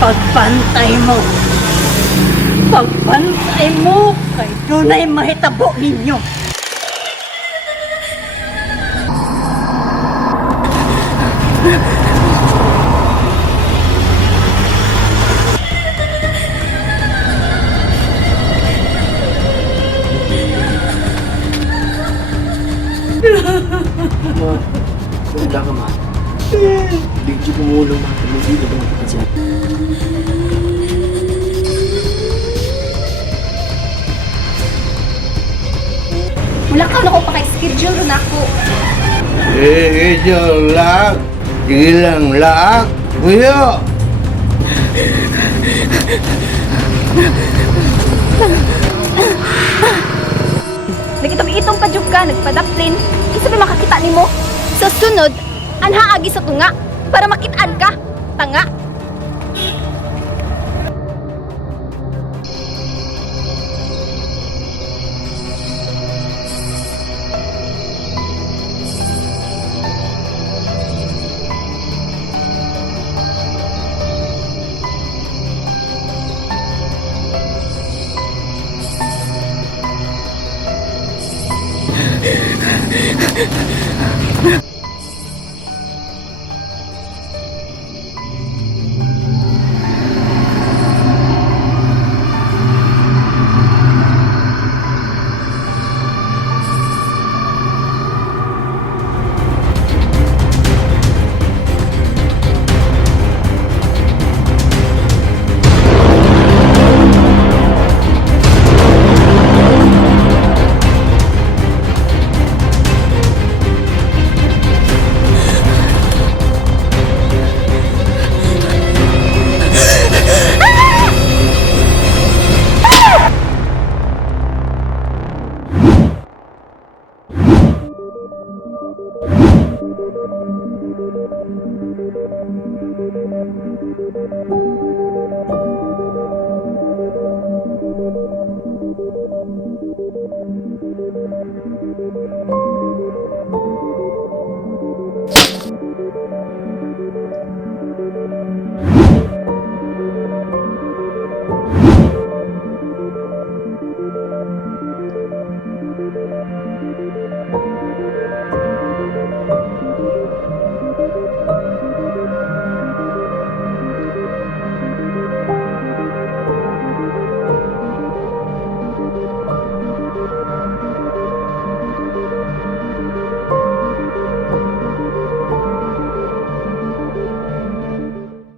Pagbantay mo. Pagbantay mo kay dunay mahitabo ninyo. Ma, wala ka, ma. Hindi ko kumulong, ma. Hindi ko ba kasi. Wala ka na ko pa kay schedule ron ako. Ito lang. Sige lang lang. Kuya. Nagitong-itong pa jud ka, nagpadaplin. Isa ba makakita nimo? Sa sunod, anha agi sa tunga para makitaan ka. Tanga.